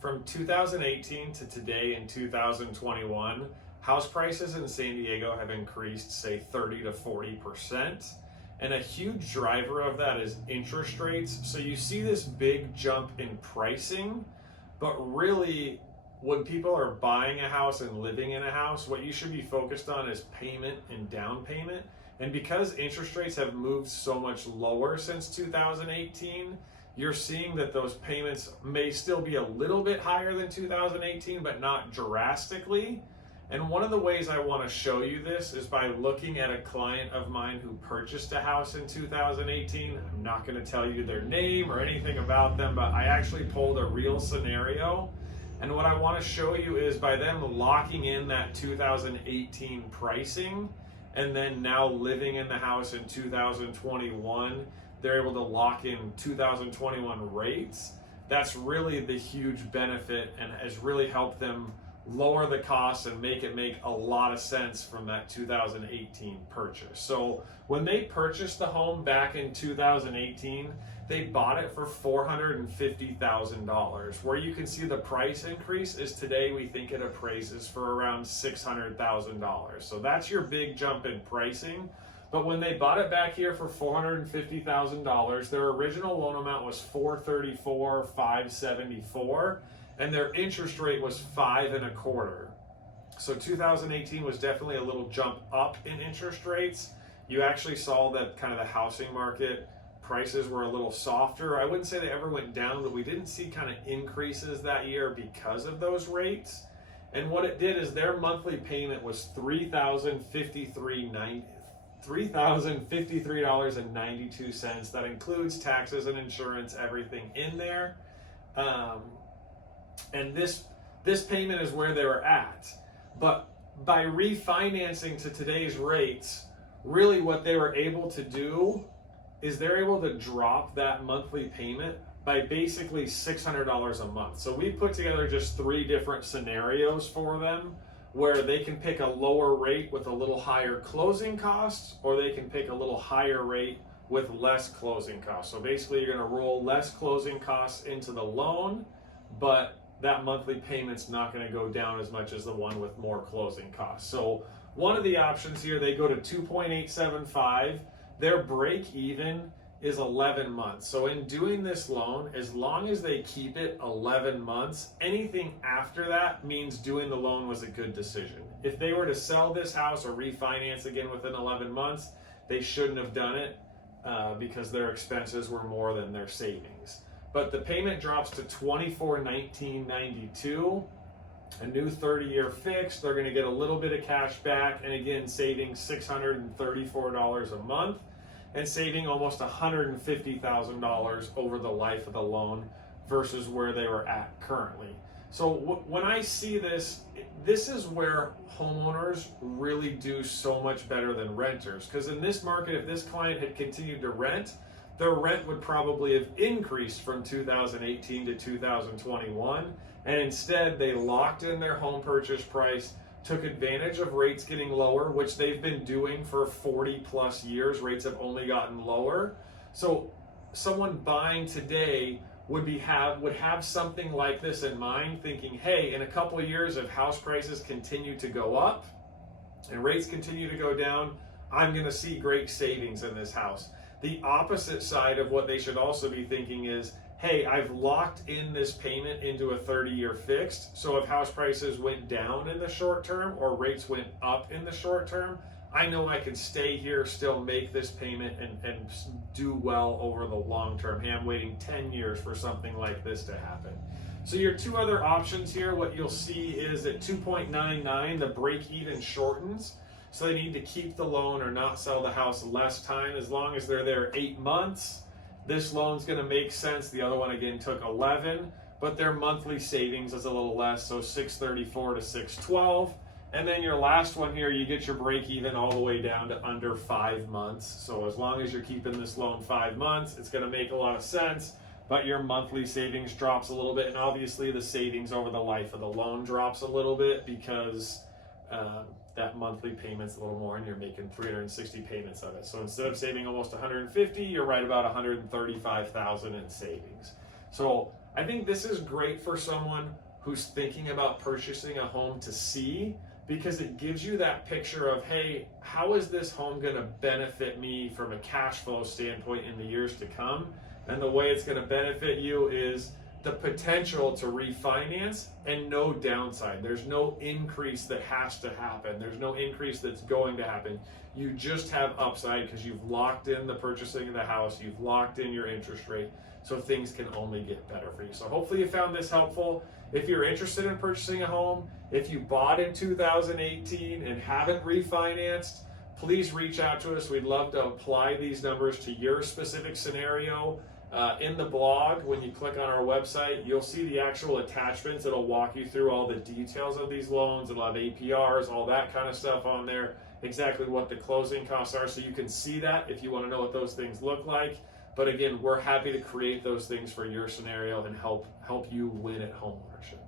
From 2018 to today in 2021, house prices in San Diego have increased, say, 30 to 40%. And a huge driver of that is interest rates. So you see this big jump in pricing, but really, when people are buying a house and living in a house, what you should be focused on is payment and down payment. And because interest rates have moved so much lower since 2018, you're seeing that those payments may still be a little bit higher than 2018, but not drastically. And one of the ways I want to show you this is by looking at a client of mine who purchased a house in 2018. I'm not going to tell you their name or anything about them, but I actually pulled a real scenario. And what I want to show you is by them locking in that 2018 pricing and then now living in the house in 2021, they're able to lock in 2021 rates. That's really the huge benefit and has really helped them lower the costs and make it make a lot of sense from that 2018 purchase. So when they purchased the home back in 2018, they bought it for $450,000. Where you can see the price increase is today we think it appraises for around $600,000. So that's your big jump in pricing. But when they bought it back here for $450,000, their original loan amount was $434,574, and their interest rate was 5.25%. So 2018 was definitely a little jump up in interest rates. You actually saw that kind of the housing market prices were a little softer. I wouldn't say they ever went down, but we didn't see kind of increases that year because of those rates. And what it did is their monthly payment was $3,053.92. That includes taxes and insurance, everything in there. And this payment is where they were at. But by refinancing to today's rates, really what they were able to do is they're able to drop that monthly payment by basically $600 a month. So we put together just 3 different scenarios for them where they can pick a lower rate with a little higher closing costs, or they can pick a little higher rate with less closing costs. So basically you're going to roll less closing costs into the loan, but that monthly payment's not going to go down as much as the one with more closing costs. So one of the options here, they go to 2.875. Their break even is 11 months. So in doing this loan, as long as they keep it 11 months, anything after that means doing the loan was a good decision. If they were to sell this house or refinance again within 11 months, they shouldn't have done it because their expenses were more than their savings. But the payment drops to $24,1992, a new 30-year fix. They're going to get a little bit of cash back, and again, saving $634 a month and saving almost $150,000 over the life of the loan versus where they were at currently. So when I see this, this is where homeowners really do so much better than renters. Because in this market, if this client had continued to rent, their rent would probably have increased from 2018 to 2021. And instead, they locked in their home purchase price, took advantage of rates getting lower, which they've been doing for 40 plus years. Rates have only gotten lower. So someone buying today would have something like this in mind, thinking, hey, in a couple of years, if house prices continue to go up and rates continue to go down, I'm going to see great savings in this house. The opposite side of what they should also be thinking is, hey, I've locked in this payment into a 30-year fixed, so if house prices went down in the short term or rates went up in the short term, I know I can stay here, still make this payment, and do well over the long term. Hey, I'm waiting 10 years for something like this to happen. So your 2 other options here, what you'll see is at 2.99, the break even shortens. So they need to keep the loan or not sell the house less time. As long as they're there 8 months, this loan's going to make sense. The other one, again, took 11, but their monthly savings is a little less, so $634 to $612. And then your last one here, you get your break even all the way down to under 5 months. So as long as you're keeping this loan 5 months, it's going to make a lot of sense, but your monthly savings drops a little bit. And obviously the savings over the life of the loan drops a little bit because that monthly payment's a little more and you're making 360 payments of it. So instead of saving almost 150, you're right about 135,000 in savings. So I think this is great for someone who's thinking about purchasing a home to see, because it gives you that picture of, hey, how is this home going to benefit me from a cash flow standpoint in the years to come? And the way it's going to benefit you is the potential to refinance and no downside. There's no increase that has to happen. There's no increase that's going to happen. You just have upside because you've locked in the purchasing of the house, you've locked in your interest rate, so things can only get better for you. So hopefully you found this helpful. If you're interested in purchasing a home, if you bought in 2018 and haven't refinanced, please reach out to us. We'd love to apply these numbers to your specific scenario. In the blog, when you click on our website, you'll see the actual attachments. It'll walk you through all the details of these loans. It'll have APRs, all that kind of stuff on there, exactly what the closing costs are, so you can see that if you want to know what those things look like. But again, we're happy to create those things for your scenario and help you win at home ownership.